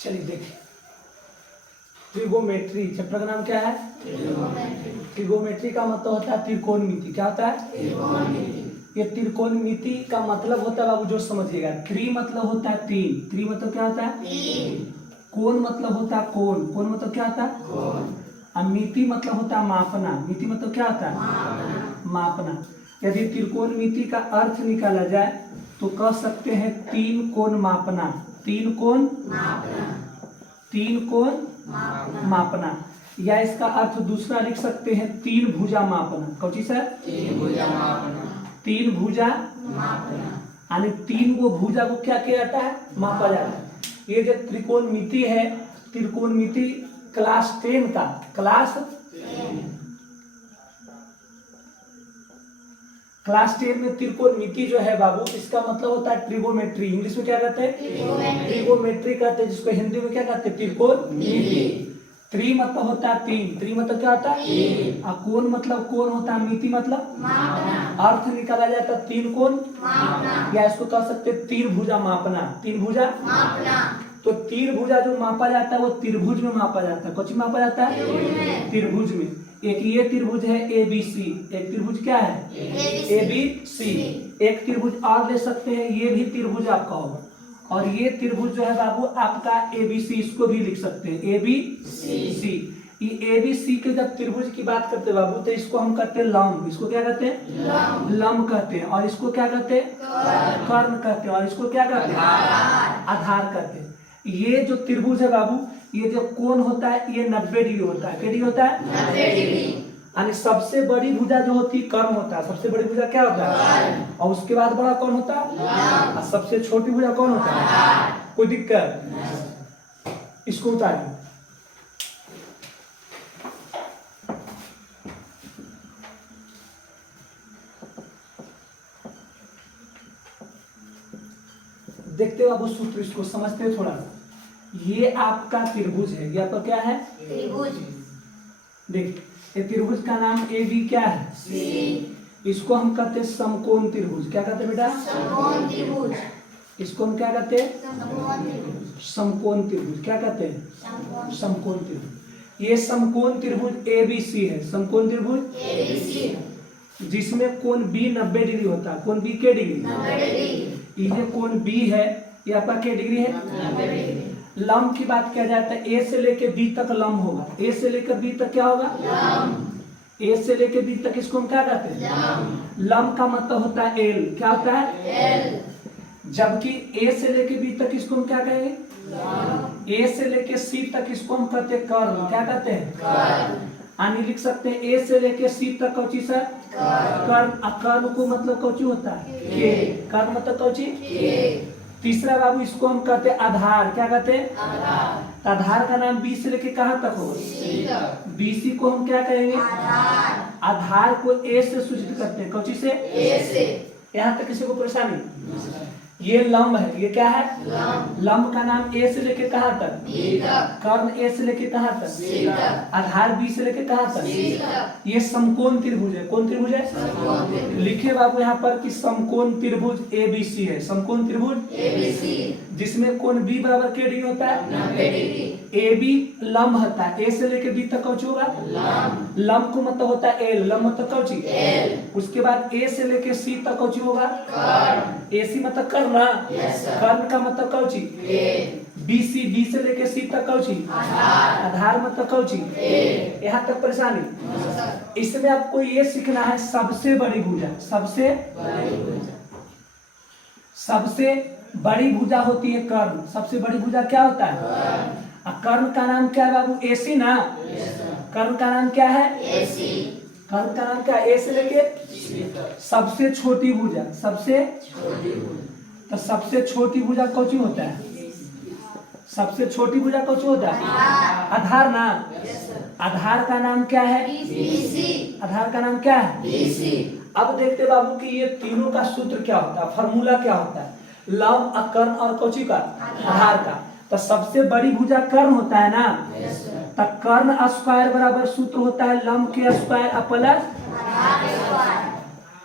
चलिए देखिए, trigonometry chapter का नाम क्या है? ट्रिगोमेट्री का मतलब होता है त्रिकोणमिति। क्या होता है? ये त्रिकोणमिति का मतलब होता है बाबू जो समझिएगा, त्रि मतलब होता है तीन, त्रि मतलब क्या होता है? कोण मतलब होता है कोण, कोण मतलब क्या होता है? और मिति मतलब होता है मापना, मिति मतलब क्या होता है? मापना। यदि त्रिकोणमिति का अर्थ निकाला जाए तो कह सकते हैं तीन कोण मापना, तीन कोण मापना, तीन कोण मापना। या इसका अर्थ दूसरा लिख सकते हैं तीन भुजा मापना। कौन चीज है? तीन भुजा मापना, तीन भुजा मापना, यानी तीन वो भुजा को क्या किया जाता है? मापा जाता है। ये जो त्रिकोणमिति है, त्रिकोणमिति क्लास 10 का, क्लास 10 में त्रिकोणमिति जो है बाबू, इसका मतलब होता है ट्रिगोमेट्री। इंग्लिश में क्या कहते हैं? ट्रिगोमेट्री कहते हैं, जिसको हिंदी में क्या कहते हैं? त्रिकोणमिति। त्रि मतलब होता है तीन, त्रि मतलब क्या होता है? और कोण मतलब कोण होता है, मिति मतलब मापना। अर्थ निकाला जाता है तीन कोण मापना, या इसको कह सकते हैं तीन भुजा मापना, तीन भुजा मापना। तो तीन भुजा जो मापा जाता है वो त्रिभुज में मापा जाता है। कौन मापा जाता है? त्रिभुज में। एक ये त्रिभुज है ABC, एक त्रिभुज क्या है? ABC। एक त्रिभुज और ले सकते हैं, ये भी त्रिभुज आपका होगा, और ये त्रिभुज जो है बाबू आपका ABC, इसको भी लिख सकते हैं ABC। ये ABC के जब त्रिभुज की बात करते हैं बाबू, तो इसको हम कहते हैं लंब। इसको क्या कहते हैं? लंब कहते हैं। और इसको क्या कहते हैं? कर्ण कहते हैं। और इसको क्या कहते हैं? आधार कहते हैं। ये जो त्रिभुज है बाबू, ये जो कोण होता है ये 90 डिग्री होता है। क्या डिग्री होता है? 90 डिग्री। यानी सबसे बड़ी भुजा जो होती है कर्ण होता है। सबसे बड़ी भुजा क्या होता है? और उसके बाद बड़ा कौन होता है? और सबसे छोटी भुजा कौन होता है? कोई दिक्कत? इसको उतारिए। देखते हो अब उस सूत्र, इसको समझते हो थोड़ा सा। ये आपका त्रिभुज है, ये आपका क्या है? त्रिभुज। देखिए, ये त्रिभुज का नाम AB क्या है? C। इसको हम कहते हैं समकोण त्रिभुज। क्या कहते हैं बेटा? समकोण त्रिभुज। इसको हम क्या कहते हैं? समकोण त्रिभुज। समकोण त्रिभुज क्या कहते हैं? समकोण त्रिभुज। ये समकोण त्रिभुज ABC है। समकोण त्रिभुज ABC, जिसमें कोण B 90 डिग्री होता है। कोण B के डिग्री? 90 डिग्री। ये कोण B है, ये आपका क्या डिग्री है? 90 डिग्री। लंब की बात किया जाता है, A से लेकर B तक लंब होगा। A से लेकर B तक क्या होगा? लंब। A से लेकर B तक इसको हम क्या कहते हैं? लंब। लंब का मतलब होता है L। क्या होता है? L। जबकि A से लेकर B तक इसको हम क्या कहेंगे? लंब। A से लेकर C तक इसको हम कहते हैं कर्ण। क्या कहते हैं? कर्ण। यानी लिख सकते हैं A से लेकर C तक कौची सर? कर्ण। कर्ण को मतलब कौची होता है? K। कर्ण मतलब कौची? K। तीसरा बाबू इसको हम कहते हैं आधार। क्या कहते हैं? आधार। आधार का नाम B से लेके कहां तक होगा? BC को हम क्या कहेंगे? आधार। आधार को A से सूचित करते हैं। कौची से? A से। यहाँ तक किसी को परेशानी? ये लंब है, ये क्या है? लंब। लंब का नाम A से लेके कहां तक? B तक। कर्ण A से लेके कहां तक? C तक। आधार B से लेके कहां तक? C तक। ये समकोण त्रिभुज है। कौन त्रिभुज है? समकोण त्रिभुज। लिखिए बाबू यहाँ पर कि समकोण त्रिभुज ABC है। समकोण त्रिभुज ABC, जिसमें कोण B बराबर के डिग्री होता है? 90 डिग्री। AB लंब होता है, A से लेके B तक कौची होगा? लंब। लंब को मतलब होता है L। लंब मतलब कौची? L। उसके बाद A से लेके C तक कौची होगा? कर्ण। AC मतलब कर्ण ना? yes, कर्ण का मतलब कौची? BC, B से लेके C तक कौची? आधार। आधार मतलब कौची? यहाँ तक परेशानी? इसमें आपको ये सीखना है सबसे बड़ी भुजा। सबसे बड़ी भुजा होती है कर्ण। सबसे बड़ी भुजा क्या होता है? कर्ण का नाम क्या है बाबू? AC ना? कर्ण का नाम क्या है? AC। कर्ण का नाम क्या है? A से लेके सबसे छोटी भुजा। सबसे छोटी भुजा। तो सबसे छोटी भुजा कौची होता है? सबसे छोटी भुजा कौची होता है? आधार ना? आधार का नाम क्या है? BC। आधार का नाम क्या है? BC। अब देखते बाबू कि ये तीनों का सूत्र क्या होता है, फॉर्मूला क्या होता है? लंब, कर्ण और कौची का? आधार का। तो सबसे बड़ी भुजा कर्ण होता है ना? तो कर्ण स्क्वायर बराबर सूत्र होता है लंब के स्क्वायर प्लस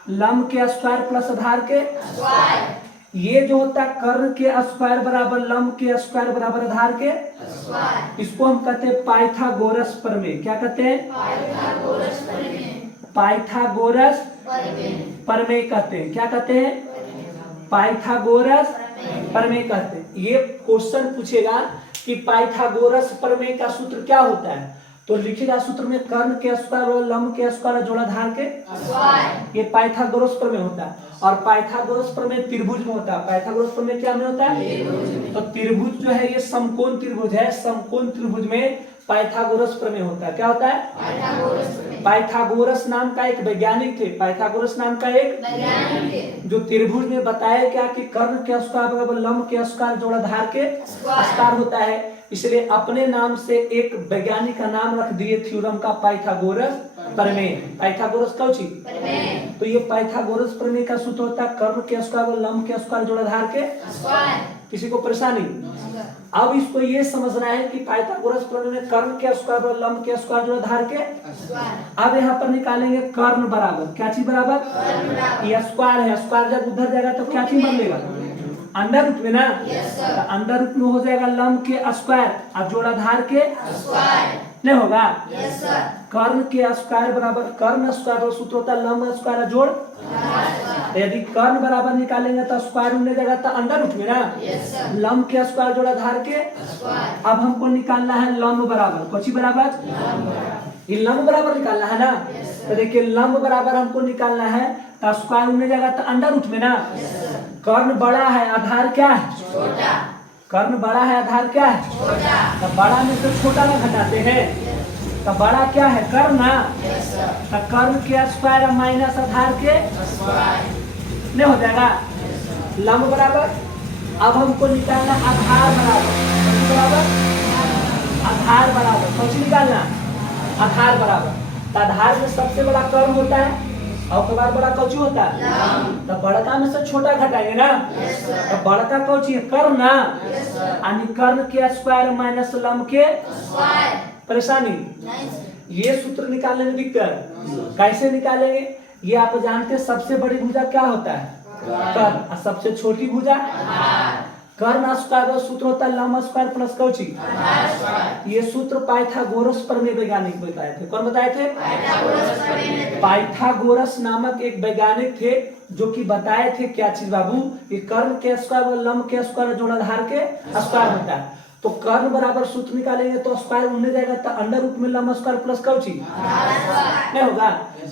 लंब के स्क्वायर प्लस आधार के स्क्वायर। ये जो होता है कर्ण के स्क्वायर बराबर लंब के स्क्वायर बराबर आधार के स्क्वायर, इसको हम कहते हैं पाइथागोरस प्रमेय। क्या कहते हैं? पाइथागोरस प्रमेय। पाइथागोरस प्रमेय कहते हैं। क्या कहते हैं? पाइथागोरस प्रमेय कहते हैं। ये क्वेश्चन पूछेगा कि पाइथागोरस प्रमेय का सूत्र क्या होता है, तो लिखिएगा सूत्र में कर्ण के स्क्वायर और लंब के स्क्वायर जोड़ आधार के स्क्वायर, ये पाइथागोरस प्रमेय होता है। और पाइथागोरस प्रमेय त्रिभुज में होता है। पाइथागोरस प्रमेय क्या में होता है? तो त्रिभुज जो है ये समकोण त्रिभुज है, समकोण त्रिभुज में पाइथागोरस प्रमेय होता है। क्या होता है? पाइथागोरस नाम का एक वैज्ञानिक थे। पाइथागोरस नाम का एक वैज्ञानिक थे जो त्रिभुज में बताया क्या कि कर्ण के स्क्वायर बराबर लंब के स्क्वायर जोड़ आधार के स्क्वायर होता है। इसलिए अपने नाम से एक वैज्ञानिक का नाम रख दिए थ्योरम का पाइथागोरस प्रमेय। पाइथागोरस का प्रमेय। तो ये पाइथागोरस प्रमेय का सूत्र होता है कर्ण के स्क्वायर और लंब के स्क्वायर जोड़ आधार के स्क्वायर। किसी को परेशानी? अब इसको ये समझना है कि पाइथागोरस प्रमेय में कर्ण के स्क्वायर और लंब के स्क्वायर जोड़ आधार के स्क्वायर। अब यहाँ पर निकालेंगे कर्ण बराबर क्या चीज बराबर? ये स्क्वायर है, स्क्वायर जब उधर जाएगा तो क्या चीज बनेगा? अंडर रूट में ना, तो अंडर रूट में हो जाएगा लंब के स्क्वायर और जोड़ आधार के स्क्वायर नहीं होगा? कर्ण के स्क्वायर बराबर कर्ण स्क्वायर सूत्र होता है लंब स्क्वायर जोड़। यदि कर्ण बराबर निकालेंगे तो स्क्वायर में जाएगा तो अंडर रूट में ना, लंब के स्क्वायर जोड़ आधार के स्क्वायर। अब हमको निकालना है लंब बराबर कौची बराबर? ये लंब बराबर निकालना है ना। तो देखिए लंब बराबर हमको निकालना है तो स्क्वायर में जाएगा तो अंडर रूट में ना। कर्ण बड़ा है आधार क्या है? छोटा। कर्ण बड़ा है आधार क्या है? छोटा। तो बड़ा में से छोटा में घटाते हैं तो बड़ा क्या है? कर्ण ना। तो कर्ण के स्क्वायर माइनस आधार के स्क्वायर नहीं हो जाएगा लंब बराबर। अब हमको निकालना आधार बराबर आधार बराबर कुछ निकालना आधार बराबर। तो आधार में सबसे बड़ा कर्ण होता है और के बाद बड़ा कौची होता है? तो बड़का में से छोटा घटाएंगे ना। तो बड़का कौची है? कर्ण ना। यानी कर्ण के स्क्वायर माइनस लंब के स्क्वायर। परेशानी? ये सूत्र निकालने में दिक्कत कैसे निकालेंगे? ये आप जानते हैं सबसे बड़ी भुजा क्या होता है? कर्ण। सबसे छोटी भुजा कर्ण स्क्वायर सूत्र होता है लंब स्क्वायर प्लस कौची। ये सूत्र पाइथागोरस प्रमेय वैज्ञानिक बताए थे। कौन बताए थे? पाइथागोरस नामक एक वैज्ञानिक थे जो कि बताए थे क्या चीज बाबू? ये कर्ण के स्क्वायर और लंब के स्क्वायर जोड़ आधार के स्क्वायर होता है। तो कर्ण बराबर सूत्र निकालेंगे तो स्क्वायर उन्हें जाएगा तो अंडर रूट में लंब स्क्वायर प्लस कौची नहीं होगा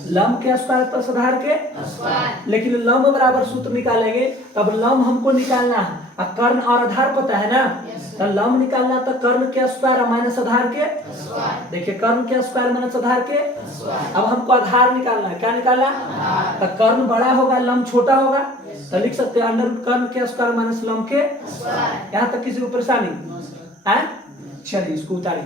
लंब के स्क्वायर प्लस आधार के स्क्वायर। लेकिन लंब बराबर सूत्र निकालेंगे तब लंब हमको निकालना है और कर्ण और आधार पता है ना। तो लंब निकालना तो कर्ण के स्क्वायर माइनस आधार के स्क्वायर। देखिए कर्ण के स्क्वायर माइनस आधार के स्क्वायर। अब हमको आधार निकालना है। क्या निकालना? तो कर्ण बड़ा होगा लंब छोटा होगा तो लिख सकते हैं अंडर रूट कर्ण के स्क्वायर माइनस लंब के स्क्वायर। यहाँ तक किसी को परेशानी है? चलिए इसको उतारिए।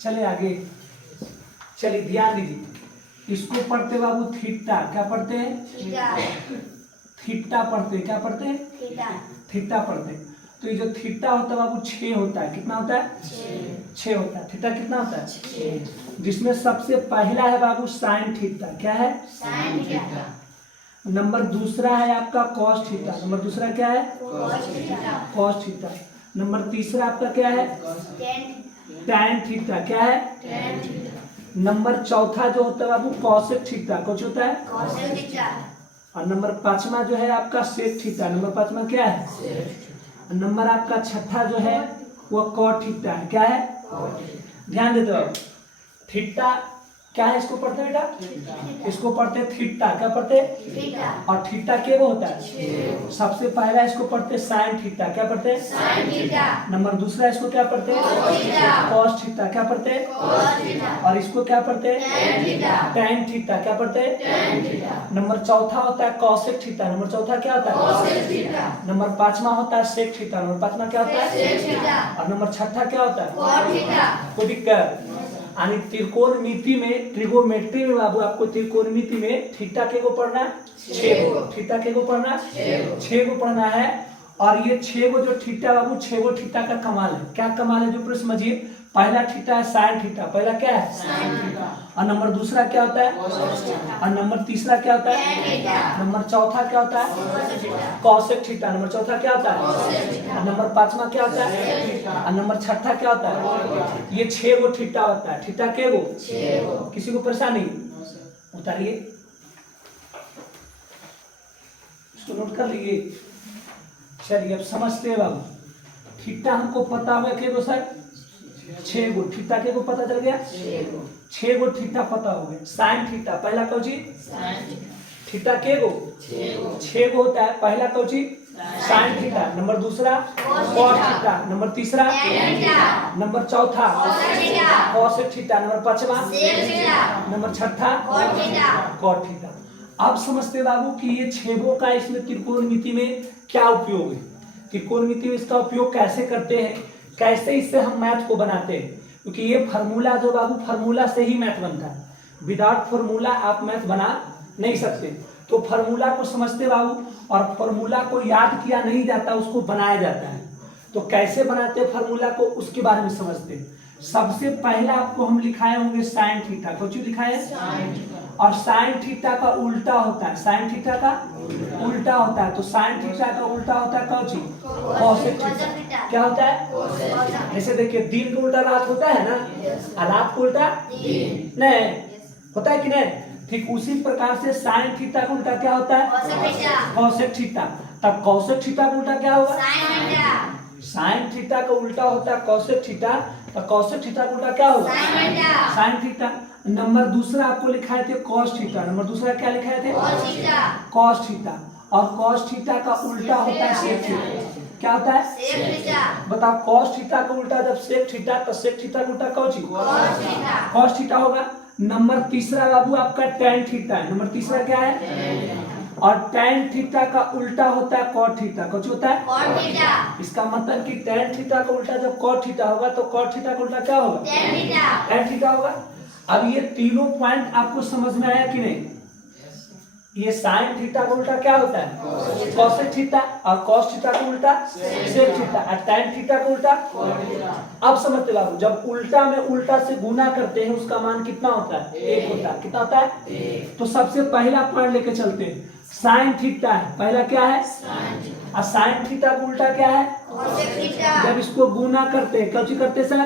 चलिए आगे चलिए ध्यान दीजिए। इसको पढ़ते बाबू थीटा। क्या पढ़ते हैं? थीटा पढ़ते। क्या पढ़ते हैं? थीटा पढ़ते। तो ये जो थीटा होता है बाबू 6 होता है। कितना होता है? 6 होता है। थीटा कितना होता है? 6। जिसमें सबसे पहला है बाबू साइन थीटा। क्या है? Sine theta. नंबर दूसरा है आपका कॉस थीटा। नंबर दूसरा क्या है? Cos theta. नंबर तीसरा आपका क्या है? Tan theta. क्या है? नंबर चौथा जो होता है बाबू कॉसेक थीटा। कुछ होता है? और नंबर 5वां जो है आपका सेक थीटा। नंबर 5वां क्या है? नंबर आपका छठा जो है वो कॉट थीटा है। क्या है? ध्यान दे दो। थीटा क्या है? इसको पढ़ते बेटा? इसको पढ़ते थीटा। क्या पढ़ते? थीटा। और थीटा क्या वो होता है? सबसे पहला इसको पढ़ते साइन थीटा। क्या पढ़ते? Sine theta. नंबर दूसरा इसको क्या पढ़ते? Cos theta. क्या पढ़ते? Cos theta. और इसको क्या पढ़ते? Tan theta. Tan theta. क्या पढ़ते? Tan theta. नंबर चौथा होता है कॉसेक थीटा। नंबर चौथा क्या होता है? Cosec theta. नंबर 5वां होता है सेक थीटा। नंबर 5वां क्या होता है? Sec theta. और नंबर छठा क्या होता है? Cot theta. कोई दिक्कत? यानी त्रिकोणमिति में ट्रिगोमेट्री में बाबू आपको त्रिकोणमिति में थीटा के को पढ़ना 6 को। थीटा के को पढ़ना 6 को पढ़ना है। और ये 6 गो जो थीटा बाबू 6 गो थीटा का कमाल है। क्या कमाल है जो पूरे समझिए। पहला थीटा है साइन थीटा, पहला क्या है साइन थीटा, और नंबर दूसरा क्या होता है और नंबर तीसरा क्या होता है, नंबर चौथा क्या होता है कॉसेक थीटा, नंबर चौथा क्या होता है, और नंबर पांचवा क्या होता है, और नंबर छठा क्या होता है। ये 6 गो थीटा होता है। थीटा के गो, किसी को परेशानी उतारिए, इसको नोट कर लीजिए। चलिए अब समझते हैं बाबू। थीटा हमको पता हुआ के गो सर 6 गो। थीटा के गो पता चल गया, 6 गो थीटा पता हो गया। साइन थीटा पहला कौची थीटा के गो 6 गो होता है। पहला कौची साइन थीटा, नंबर दूसरा कॉस थीटा, नंबर तीसरा नंबर चौथा कॉसेक थीटा, नंबर पांचवा नंबर छठा कॉट थीटा। अब समझते बाबू कि ये 6 गो का इसमें त्रिकोणमिति में क्या उपयोग है, त्रिकोणमिति में इसका उपयोग कैसे करते हैं, कैसे इससे हम मैथ को बनाते हैं। क्योंकि ये फार्मूला जो बाबू फार्मूला से ही मैथ बनता है, विदाउट फार्मूला आप मैथ बना नहीं सकते। तो फार्मूला को समझते बाबू, और फार्मूला को याद किया नहीं जाता, उसको बनाया जाता है। तो कैसे बनाते हैं फार्मूला को उसके बारे में समझते हैं। सबसे पहला आपको हम लिखाए होंगे साइन थीटा, कुछ लिखाए, और साइन थीटा का उल्टा होता है, साइन थीटा का उल्टा होता है। तो साइन थीटा का उल्टा होता है कौची कॉसेक थीटा। क्या होता है, जैसे देखिए दिन का उल्टा रात होता है ना, और रात को उल्टा नहीं होता है कि नहीं। ठीक उसी प्रकार से साइन थीटा का उल्टा क्या होता है कॉसेक थीटा। तब कॉसेक थीटा का उल्टा क्या होगा साइन थीटा का उल्टा होता है कॉसेक थीटा, तो कॉसेक थीटा का उल्टा क्या होगा साइन थीटा। नंबर दूसरा आपको लिखाए थे कॉस थीटा, नंबर दूसरा क्या लिखाए थे कॉस थीटा, और कॉस थीटा का उल्टा होता है सेक थीटा। क्या होता है बताओ, कॉस थीटा का उल्टा जब सेक थीटा, तो सेक थीटा का उल्टा कौन सी कॉस थीटा होगा। नंबर तीसरा बाबू आपका टैन थीटा है, नंबर तीसरा क्या है, और टैन थीटा का उल्टा होता है कॉट थीटा। कुछ होता है कॉट थीटा। इसका मतलब कि टैन थीटा का उल्टा जब कॉट थीटा होगा, तो कॉट थीटा का उल्टा क्या होगा टैन थीटा होगा। अब ये तीनों पॉइंट आपको समझ में आया कि नहीं। ये साइन थीटा का उल्टा क्या होता है कॉसेक थीटा, और कॉस थीटा का उल्टा सेक थीटा, और टैन थीटा का उल्टा। अब समझते बाबू, जब उल्टा में उल्टा से गुना करते हैं उसका मान कितना होता है 1 होता है। कितना होता है, तो सबसे पहला पॉइंट लेके चलते हैं। साइन थीटा है, पहला क्या है और साइन थीटा का उल्टा क्या है जब इसको गुना करते हैं, कौन सी करते हैं सर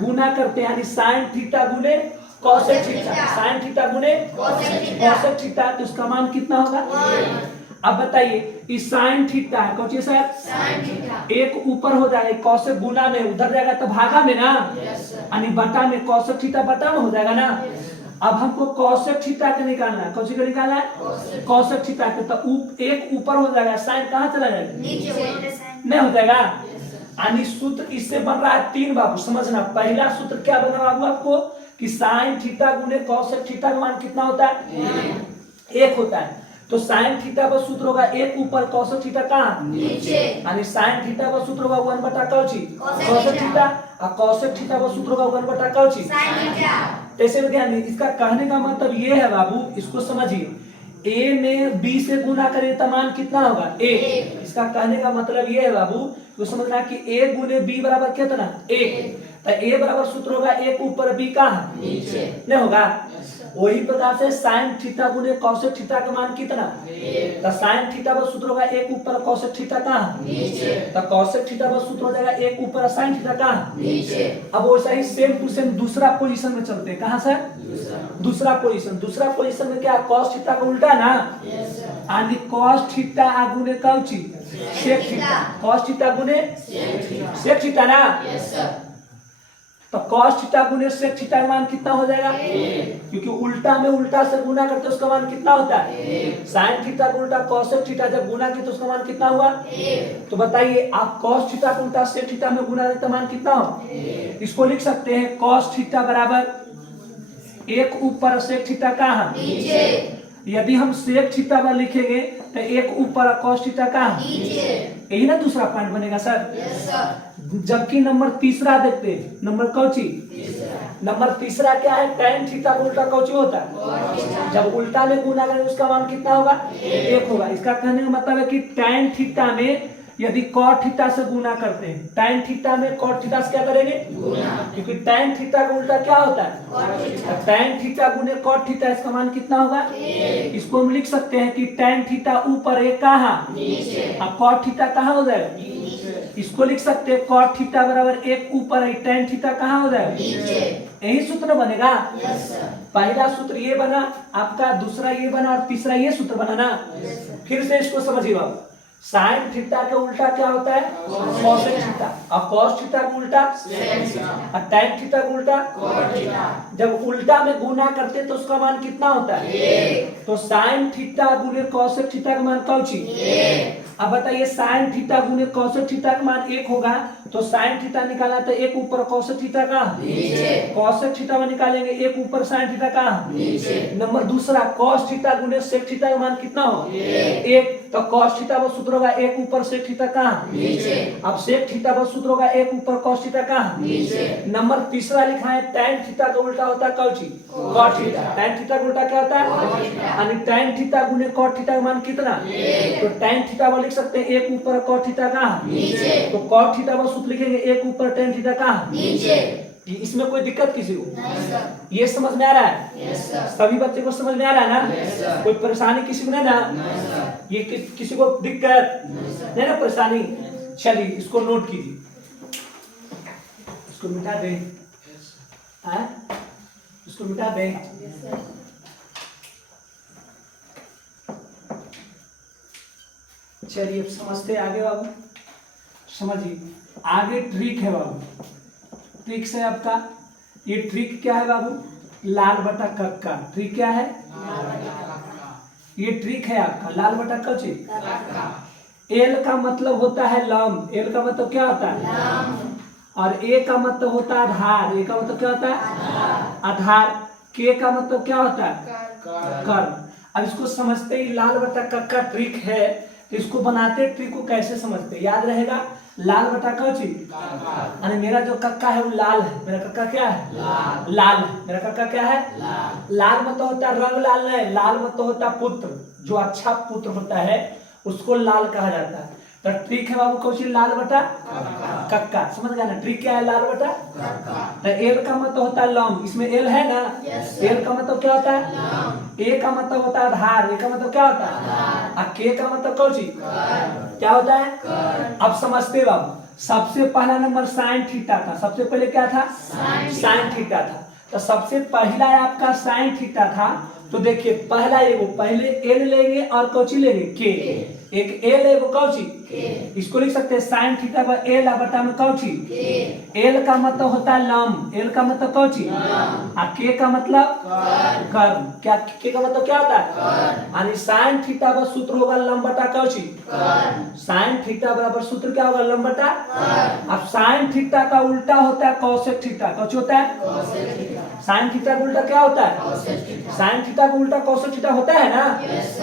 गुना करते हैं, यानी साइन थीटा गुने कॉसेक थीटा, साइन थीटा गुने कॉसेक थीटा, तो इसका मान कितना होगा। अब बताइए, इस साइन थीटा है कौन सी सर एक ऊपर हो जाएगा, कॉसेक गुना में उधर जाएगा तो भागा में ना, यानी बटा में, कॉसेक थीटा बटा में हो जाएगा ना। अब हमको कॉसेक थीटा का निकालना है, कौन सी का निकालना है कॉसेक थीटा का, तो एक ऊपर हो जाएगा, साइन कहाँ चला जाएगा नहीं हो जाएगा। यानी सूत्र इससे बन रहा है 3 बाबू, समझना। पहला सूत्र क्या बना बाबू आपको कि साइन थीटा गुने कॉसेक थीटा का मान कितना होता है 1 होता है। तो साइन थीटा का सूत्र होगा 1 ऊपर, कॉसेक थीटा कहाँ नीचे, यानी साइन थीटा का सूत्र होगा 1 बटा कौची कॉसेक थीटा, और कॉसेक थीटा का सूत्र होगा 1 बटा कौची साइन थीटा। ऐसे में इसका कहने का मतलब ये है बाबू, इसको समझिए, a में b से गुना करें तो मान कितना होगा 1। इसका कहने का मतलब ये है बाबू, तो समझना कि a गुने b बराबर कितना 1, तो a बराबर सूत्र होगा 1 ऊपर b कहाँ नीचे नहीं होगा। वही प्रकार से साइन थीटा गुने कॉसेक थीटा का मान कितना, तो साइन थीटा का सूत्र होगा 1 ऊपर कॉसेक थीटा कहाँ नीचे, तो कॉसेक थीटा का सूत्र हो जाएगा 1 ऊपर साइन थीटा कहाँ नीचे। अब वैसा ही सेम टू सेम दूसरा पोजीशन में चलते हैं। कहाँ सर दूसरा पोजीशन में क्या कॉस थीटा का उल्टा ना, यानी कॉस थीटा गुने कौची सेक थीटा, कॉस थीटा गुने सेक थीटा ना, तो कॉस थीटा गुने सेक थीटा का मान कितना हो जाएगा, क्योंकि उल्टा में उल्टा से गुना करते उसका मान कितना होता है। साइन थीटा का उल्टा कॉसेक थीटा जब गुना किया तो उसका मान कितना हुआ। तो बताइए आप कॉस थीटा का उल्टा सेक थीटा में गुना करते मान कितना हो। इसको लिख सकते हैं कॉस थीटा बराबर 1 ऊपर सेक थीटा कहाँ नीचे। यदि हम सेक थीटा पर लिखेंगे तो 1 ऊपर कॉस थीटा कहाँ नीचे, यही ना दूसरा पॉइंट बनेगा सर। जबकि नंबर तीसरा देखते हैं, नंबर कौची नंबर तीसरा क्या है, टैन थीटा का उल्टा कौची होता है, जब उल्टा में गुना करें उसका मान कितना होगा 1 होगा। इसका कहने का मतलब है कि टैन थीटा में यदि कॉट थीटा से गुना करते हैं, tan थीटा में कॉट थीटा से क्या करेंगे गुना, क्योंकि tan थीटा का उल्टा क्या होता है tan थीटा गुने कॉट थीटा, इसका मान कितना होगा इसको हम लिख सकते हैं कि tan थीटा ऊपर है कहाँ नीचे, अब कॉट थीटा कहाँ हो जाएगा इसको लिख सकते हैं कॉट थीटा बराबर 1 ऊपर है, tan थीटा कहाँ हो जाएगा नीचे, यही सूत्र बनेगा। Yes sir. पहला सूत्र ये बना आपका, दूसरा ये बना और तीसरा ये सूत्र बना ना। फिर से इसको समझिए आप, साइन थीटा का उल्टा क्या होता है कोसेक थीटा, और कॉस थीटा का उल्टा और टैन थीटा का उल्टा कॉट थीटा। जब उल्टा में गुना करते तो उसका मान कितना होता है तो साइन थीटा गुने कोसेक थीटा का मान कौची। अब बताइए साइन थीटा गुने कोसेक थीटा का मान 1 होगा, तो साइन थीटा निकालना तो 1 ऊपर कोसेक थीटा का नीचे, कोसेक थीटा में निकालेंगे 1 ऊपर साइन थीटा का नीचे। नंबर दूसरा कॉस थीटा गुने सेक थीटा का मान कितना हो 1, तो कॉस थीटा वो सूत्र होगा 1 ऊपर सेक थीटा का नीचे, अब सेक थीटा वो सूत्र होगा 1 ऊपर कॉस थीटा का नीचे। नंबर तीसरा लिखा है टैन थीटा का उल्टा होता है कौची कॉट थीटा, टैन थीटा का उल्टा क्या होता है यानी टैन थीटा गुने कॉट थीटा का मान कितना, तो टैन थीटा वो लिख सकते हैं 1 ऊपर कॉट थीटा का नीचे, तो कॉट थीटा वो सूत्र लिखेंगे 1 ऊपर टैन थीटा का नीचे। इसमें कोई दिक्कत किसी को नहीं सर, ये समझ में आ रहा है यस सर, सभी बच्चे को समझ में आ रहा है ना यस सर, कोई परेशानी किसी को नहीं ना, ये किसी को दिक्कत नहीं ना परेशानी। चलिए इसको नोट कीजिए, इसको मिटा दें, इसको मिटा दें। चलिए अब समझते आगे बाबू, समझिए आगे ट्रिक है बाबू, ट्रिक से आपका ये ट्रिक क्या है बाबू, लाल बटा कक्का। ट्रिक क्या है ये ट्रिक है आपका लाल बटा कच्ची। एल का मतलब होता है लंब, एल का मतलब क्या होता है और ए का मतलब होता है आधार, ए का मतलब क्या होता है आधार, के का मतलब क्या होता है कर्म। अब इसको समझते ही लाल बटा कक्का ट्रिक है, तो इसको बनाते ट्रिक को कैसे समझते याद रहेगा, लाल बटा कौची यानी मेरा जो कक्का है वो लाल है, मेरा कक्का क्या है लाल है, मेरा कक्का क्या है लाल मतलब होता है रंग लाल नहीं, लाल मतलब होता है पुत्र, जो अच्छा पुत्र होता है उसको लाल कहा जाता है। तो ट्रिक है बाबू कौची लाल बटा कक्का, समझ गया ना ट्रिक क्या है लाल बटा कक्का। तो एल का मतलब होता है लंब, इसमें एल है ना, एल का मतलब क्या होता है ए का मतलब होता है आधार, ए का मतलब क्या होता है और के का मतलब कौची क्या होता है। अब समझते बाबू, सबसे पहला नंबर साइन थीटा था, सबसे पहले क्या था साइन थीटा था, तो सबसे पहला आपका साइन थीटा था। तो देखिए पहला एगो पहले एल लेंगे और कौची लेंगे के, एक एल एगो कौची, इसको लिख सकते हैं साइन थीटा पर एल बटा में कौची, एल का मतलब होता है लंब, एल का मतलब कौची और के का मतलब कर्म। क्या के का मतलब क्या होता है यानी साइन थीटा पर सूत्र होगा लंब बटा कौची, साइन थीटा बराबर सूत्र क्या होगा लंब बटा। अब साइन थीटा का उल्टा होता है कोसेक थीटा, कौची होता है साइन थीटा का उल्टा क्या होता है, साइन थीटा का उल्टा कोसेक थीटा होता है ना।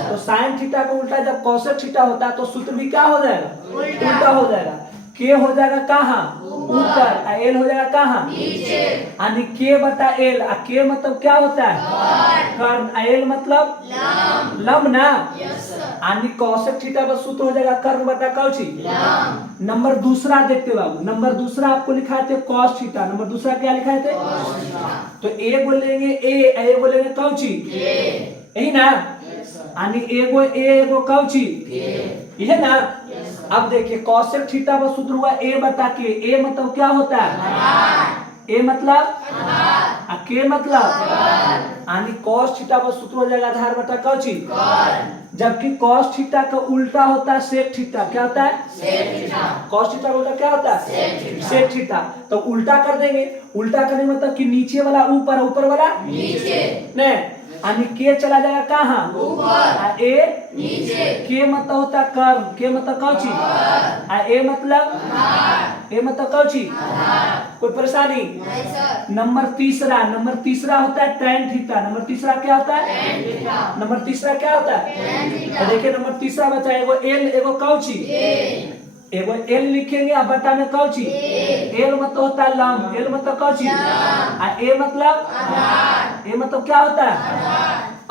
तो साइन थीटा का उल्टा जब कोसेक थीटा होता है तो सूत्र भी क्या हो जाएगा उल्टा हो जाएगा, के हो जाएगा कहाँ ऊपर, एल हो जाएगा कहाँ नीचे, यानी के बटा एल, के मतलब क्या होता है कर्म, एल मतलब लंब ना, यानी कोसेक थीटा का सूत्र हो जाएगा कर्म बटा कौची। नंबर दूसरा देखते बाबू, नंबर दूसरा आपको लिखा थे कॉस थीटा, नंबर दूसरा क्या लिखा थे तो ए बोलेंगे ए बोलेंगे कौची यही ना, यानी एगो एगो कौची यह ना। अब देखिए कोसेक थीटा का सूत्र हुआ ए बटा के, ए मतलब क्या होता है ए मतलब के मतलब यानी कॉस थीटा का सूत्र हो जाएगा आधार बटा कौची, जबकि कॉस थीटा का उल्टा होता है सेक थीटा, क्या होता है कॉस थीटा का उल्टा क्या होता है सेक थीटा। तो उल्टा कर देंगे, उल्टा करने मतलब कि नीचे वाला ऊपर, ऊपर वाला नीचे नहीं, यानी के चला जाएगा कहाँ ऊपर, ए नीचे, के मतलब होता है कर्म, के मतलब कौची ए मतलब कौची, कोई परेशानी। नंबर तीसरा होता है टैन थीटा, नंबर तीसरा क्या होता है नंबर तीसरा क्या होता है तो देखिए नंबर तीसरा बचा एगो एल एगो कौची, एगो एल लिखेंगे और बटा में कौची, एल मतलब होता है लंब, एल मतलब कौची ए मतलब क्या होता है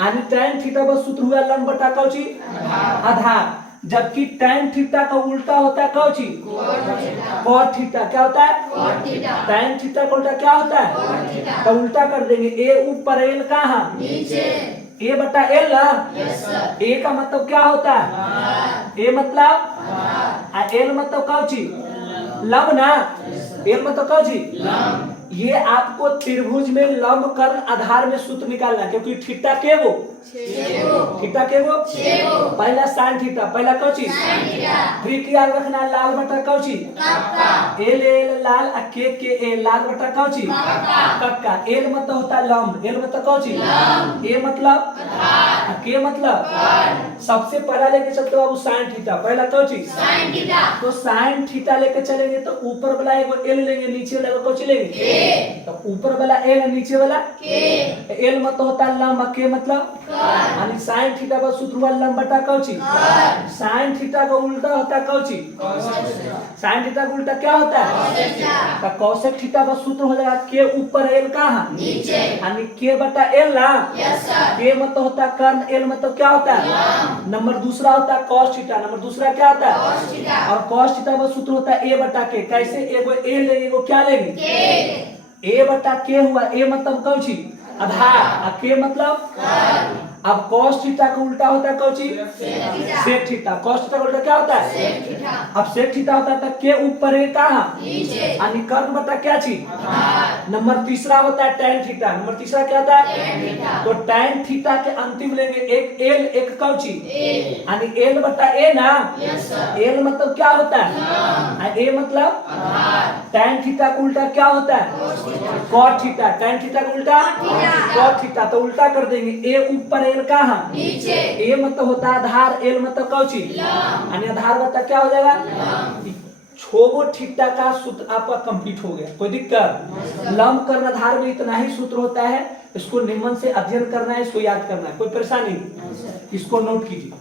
यानी टैन थीटा का सूत्र हुआ लंब बटा कौची आधार। जबकि tan थीटा का उल्टा होता है कौची cot थीटा। क्या होता है tan थीटा का उल्टा क्या होता है तो उल्टा कर देंगे a ऊपर l कहाँ नीचे a बटा l ना a का मतलब क्या होता है a मतलब l मतलब कौची लंब ना l मतलब कौची ये आपको त्रिभुज में लंब कर्ण आधार में सूत्र निकालना है क्योंकि थीटा के वो थीटा के वो पहला साइन थीटा पहला कौची फिर क्या रखना लाल बटा कौची एल एल लाल के ए लाल बटा कौची कक्का एल मतलब होता है लंब एल मतलब कौची ए मतलब के मतलब सबसे पहला लेके चलते बाबू साइन थीटा पहला कौची तो साइन थीटा लेके चलेंगे तो ऊपर वाला एगो एल लेंगे नीचे वाला एगो कौची लेंगे तो ऊपर वाला एल नीचे वाला एल मतलब होता है लंब के मतलब यानी साइन थीटा का सूत्र हुआ लंब बटा कौची साइन थीटा का उल्टा होता है कौची साइन थीटा का उल्टा क्या होता है तो कोसेक थीटा का सूत्र हो जाएगा के ऊपर एल कहाँ नीचे यानी के बटा एल ना के मतलब होता है कर्ण एल मतलब क्या होता है नंबर दूसरा होता है कॉस थीटा नंबर दूसरा क्या होता है और कॉस थीटा का सूत्र होता है ए बटा के कैसे एगो ए लेंगे एगो क्या लेंगे ए बटा के हुआ ए मतलब कौची आधार के मतलब अब cos थीटा का उल्टा होता है Cauchy sec theta cos theta का उल्टा क्या होता है अब sec थीटा होता है के ऊपर है कहाँ यानी कर्ण बटा क्या चीज नंबर तीसरा होता है tan थीटा नंबर तीसरा क्या होता है तो tan थीटा के अंतिम लेंगे एक l एक कौची यानी l बटा a ना l मतलब क्या होता है a मतलब tan थीटा का उल्टा क्या होता है cot थीटा tan थीटा का उल्टा cot थीटा तो उल्टा कर देंगे a ऊपर एल कहाँ नीचे ए मतलब होता है आधार एल मतलब कौची यानी आधार बता क्या हो जाएगा छोबो थीटा का सूत्र आपका कंप्लीट हो गया कोई दिक्कत लंब कर्ण आधार में इतना ही सूत्र होता है इसको निम्न से अध्ययन करना है इसको याद करना है कोई परेशानी इसको नोट कीजिए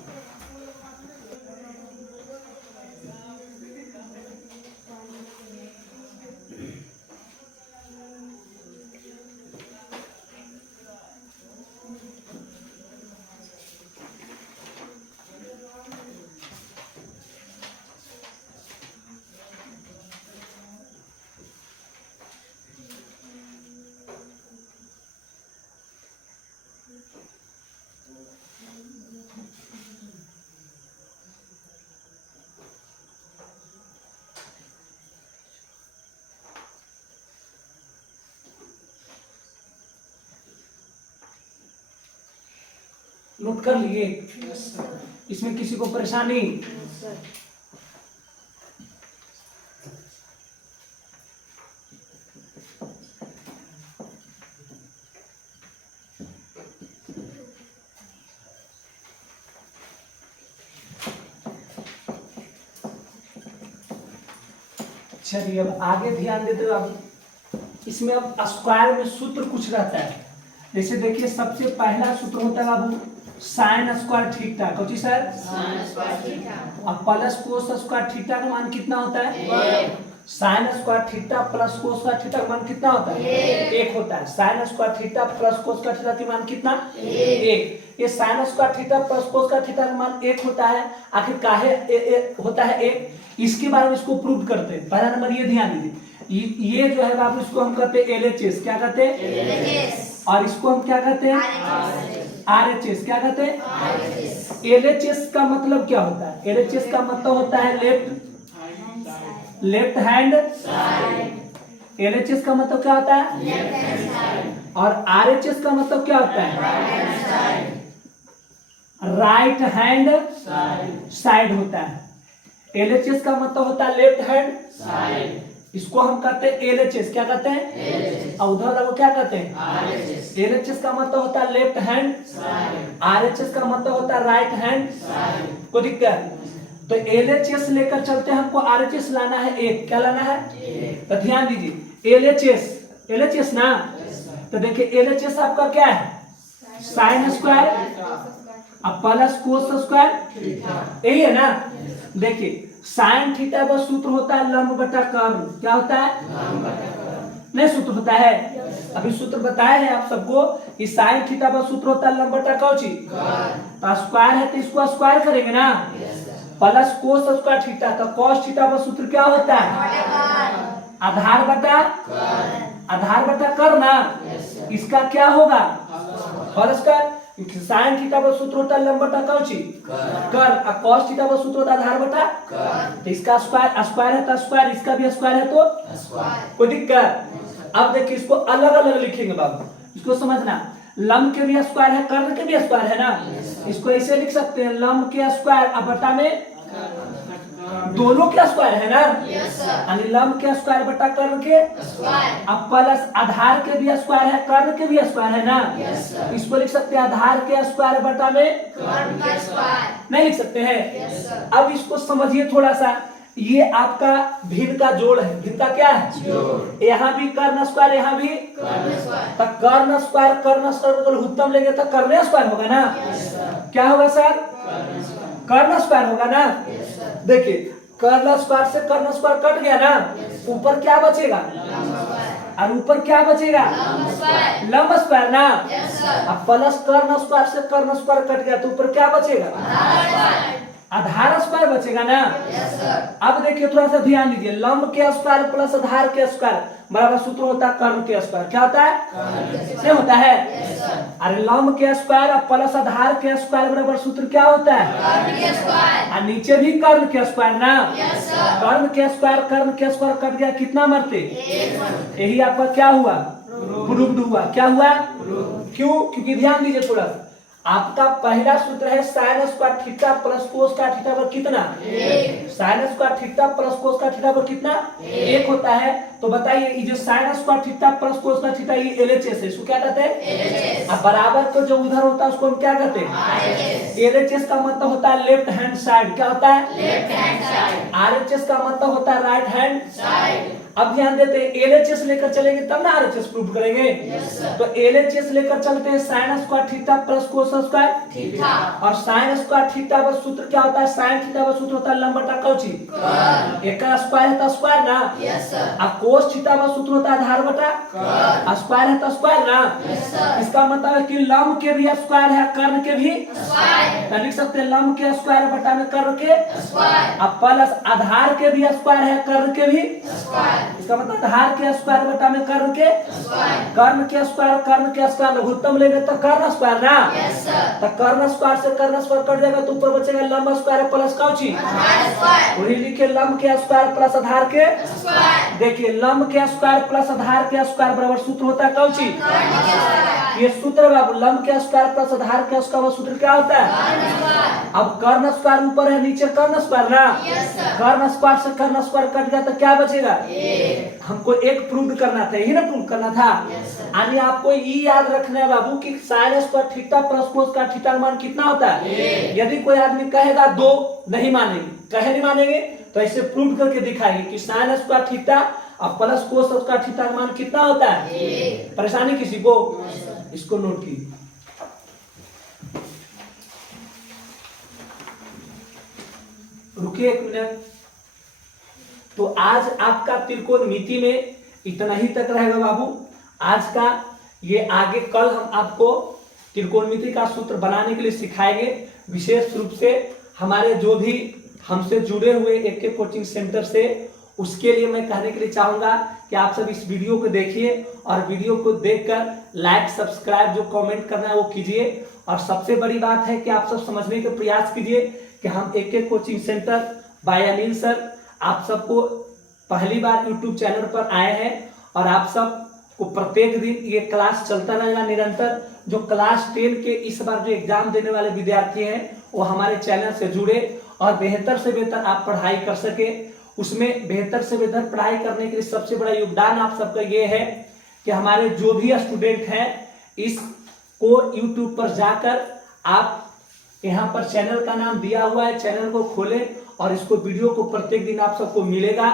नोट कर लिए इसमें किसी को परेशानी चलिए अब आगे ध्यान देते हो अब इसमें अब स्क्वायर में सूत्र कुछ रहता है जैसे देखिए सबसे पहला सूत्र होता है बाबू साइन स्क्वायर थीटा कौची सर अब प्लस कोस स्क्वायर थीटा का मान कितना होता है sine square theta plus cos square theta का मान कितना होता है एक होता है sine square theta plus cos square theta का मान कितना एक ये sine square theta plus cos square theta का मान एक होता है आखिर काहे होता है एक इसके बारे में इसको प्रूव करते हैं पहला नंबर ये ध्यान दीजिए ये जो है बाबू इसको हम कहते हैं LHS क्या कहते हैं और इसको हम क्या कहते हैं RHS क्या कहते हैं LHS का मतलब क्या होता है LHS का मतलब होता है लेफ्ट हैंड LHS का मतलब क्या होता है और RHS का मतलब क्या होता है राइट हैंड साइड होता है LHS का मतलब होता है लेफ्ट हैंड साइड इसको हम कहते हैं LHS क्या कहते हैं और उधर वाला को क्या कहते हैं LHS का मतलब होता है लेफ्ट हैंड RHS का मतलब होता है राइट हैंड को दिक्कत तो LHS लेकर चलते हैं हमको RHS लाना है एक क्या लाना है तो ध्यान दीजिए LHS ना तो देखिए LHS आपका क्या है साइन स्क्वायर अब प्लस कोस स्क्वायर यही है ना देखिए साइन थीटा का सूत्र होता है लंब बटा कर्ण क्या होता है नहीं सूत्र होता है अभी सूत्र बताया है आप सबको कि साइन थीटा का सूत्र होता है लंब बटा कौची तो स्क्वायर है तो इसको स्क्वायर करेंगे ना प्लस कोस स्क्वायर थीटा, तो कॉस थीटा का सूत्र क्या होता है? आधार बटा कर ना, इसका क्या होगा? Whole square. साइन थीटा का सूत्र होता है लंब बटा कौची कर, और कॉस थीटा का सूत्र होता है आधार बटा तो इसका स्क्वायर है तो स्क्वायर, इसका भी स्क्वायर है तो कोई दिक्कत? अब देखिए इसको अलग अलग लिखेंगे बाबू, इसको समझना। लंब के भी स्क्वायर है, कर्ण के भी स्क्वायर है ना, इसको ऐसे लिख सकते हैं लंब के स्क्वायर अब बटा में दोनों के स्क्वायर है ना, यानी लंब के स्क्वायर बटा कर्ण के अब प्लस आधार के भी स्क्वायर है, कर्ण के भी स्क्वायर है ना, इसको लिख सकते हैं आधार के स्क्वायर बटा में कर्ण के स्क्वायर, नहीं लिख सकते हैं? अब इसको समझिए थोड़ा सा, ये आपका भिन्न का जोड़ है, भिन्न का क्या है? यहाँ भी कर्ण स्क्वायर, यहाँ भी तो कर्ण स्क्वायर उत्तम लेंगे तो कर्ण स्क्वायर होगा ना, क्या होगा सर? कर्ण स्क्वायर होगा ना। देखिए कर्ण स्क्वायर से कर्ण स्क्वायर कट गया ना, ऊपर क्या बचेगा? और ऊपर क्या बचेगा? लंब स्क्वायर ना। अब प्लस कर्ण स्क्वायर से कर्ण स्क्वायर कट गया तो ऊपर क्या बचेगा? आधार स्क्वायर बचेगा ना। अब देखिए थोड़ा सा ध्यान दीजिए, लंब के स्क्वायर प्लस आधार के स्क्वायर बराबर सूत्र होता है कर्ण के स्क्वायर, क्या होता है? से होता है। अरे लंब के स्क्वायर प्लस आधार के स्क्वायर बराबर सूत्र क्या होता है? और नीचे भी कर्ण के स्क्वायर ना, कर्ण के स्क्वायर कट गया, कितना मरते? यही आपका क्या हुआ? प्रूव्ड हुआ। क्या हुआ? क्यों? क्योंकि ध्यान दीजिए थोड़ा सा, आपका पहला सूत्र है साइन स्क्वायर थीटा प्लस कोस का थीटा पर कितना? साइन स्क्वायर थीटा प्लस कोस का थीटा पर कितना? 1 होता है। तो बताइए ये जो साइन स्क्वायर थीटा प्लस कोस का थीटा ये एलएचएस है, इसको क्या कहते हैं? अब बराबर तो जो उधर होता है उसको हम क्या कहते हैं? एलएचएस का मतलब होता है लेफ्ट हैंड साइड, क्या होता है? Left hand side. आरएचएस का मतलब होता है राइट हैंड साइड। अब ध्यान देते हैं एलएचएस लेकर चलेंगे तब ना आरएचएस प्रूव करेंगे। तो एलएचएस लेकर चलते हैं sign square theta plus cos square theta, और साइन स्क्वायर थीटा का सूत्र क्या होता है? साइन थीटा का सूत्र होता है लंब बटा कौची एक का स्क्वायर है तो स्क्वायर ना, अब कोस थीटा का सूत्र होता है आधार बटा स्क्वायर है तो स्क्वायर ना। इसका मतलब है कि लंब के भी स्क्वायर है, कर्ण के भी स्क्वायर, लिख सकते हैं लंब के स्क्वायर बटा में कर्ण के स्क्वायर, अब प्लस आधार के भी स्क्वायर है, कर्ण के भी स्क्वायर, इसका मतलब आधार के स्क्वायर बटा में कर्ण के स्क्वायर, कर्ण के स्क्वायर लघुत्तम लेंगे तो कर्ण स्क्वायर ना। तो कर्ण स्क्वायर से कर्ण स्क्वायर कट जाएगा तो ऊपर बचेगा लंब स्क्वायर प्लस कौची वही लिखे लंब के स्क्वायर प्लस आधार के स्क्वायर। देखिए लंब के स्क्वायर प्लस आधार के स्क्वायर बराबर सूत्र होता है कौची? ये सूत्र बाबू लंब के स्क्वायर प्लस आधार के स्क्वायर सूत्र क्या होता है? अब कर्ण स्क्वायर ऊपर है, नीचे कर्ण स्क्वायर ना, कर्ण स्क्वायर से कर्ण स्क्वायर कट गया तो क्या बचेगा? हमको एक प्रूव करना था, यही ना प्रूव करना था। यानी आपको ये याद रखना है बाबू कि साइन स्क्वायर थीटा प्लस कोस का थीटा मान कितना होता है? यदि कोई आदमी कहेगा 2 नहीं मानेंगे, कहे नहीं मानेंगे तो ऐसे प्रूव करके दिखाएंगे कि साइन स्क्वायर थीटा और प्लस कोस का थीटा मान कितना होता है। परेशानी किसी को? इसको नोट कीजिए। रुकिए एक मिनट। तो आज आपका त्रिकोणमिति में इतना ही तक रहेगा बाबू आज का। ये आगे कल हम आपको त्रिकोणमिति का सूत्र बनाने के लिए सिखाएंगे। विशेष रूप से हमारे जो भी हमसे जुड़े हुए एक कोचिंग सेंटर से, उसके लिए मैं कहने के लिए चाहूंगा कि आप सब इस वीडियो को देखिए और वीडियो को देखकर लाइक सब्सक्राइब जो कमेंट करना है वो कीजिए। और सबसे बड़ी बात है कि आप सब समझने का प्रयास कीजिए कि हम एक coaching centre by Anil sir आप सबको पहली बार यूट्यूब चैनल पर आए हैं और आप सब को प्रत्येक दिन ये क्लास चलता रहेगा निरंतर। जो क्लास 10 के इस बार जो एग्जाम देने वाले विद्यार्थी हैं वो हमारे चैनल से जुड़े और बेहतर से बेहतर आप पढ़ाई कर सके। उसमें बेहतर से बेहतर पढ़ाई करने के लिए सबसे बड़ा योगदान आप सबका ये है कि हमारे जो भी स्टूडेंट हैं इसको यूट्यूब पर जाकर आप यहाँ पर चैनल का नाम दिया हुआ है, चैनल को खोलें और इसको वीडियो को प्रत्येक दिन आप सबको मिलेगा।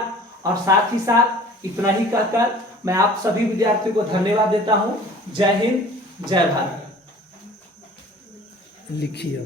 और साथ ही साथ इतना ही कहकर मैं आप सभी विद्यार्थियों को धन्यवाद देता हूँ। जय हिंद, जय भारत। लिखिए।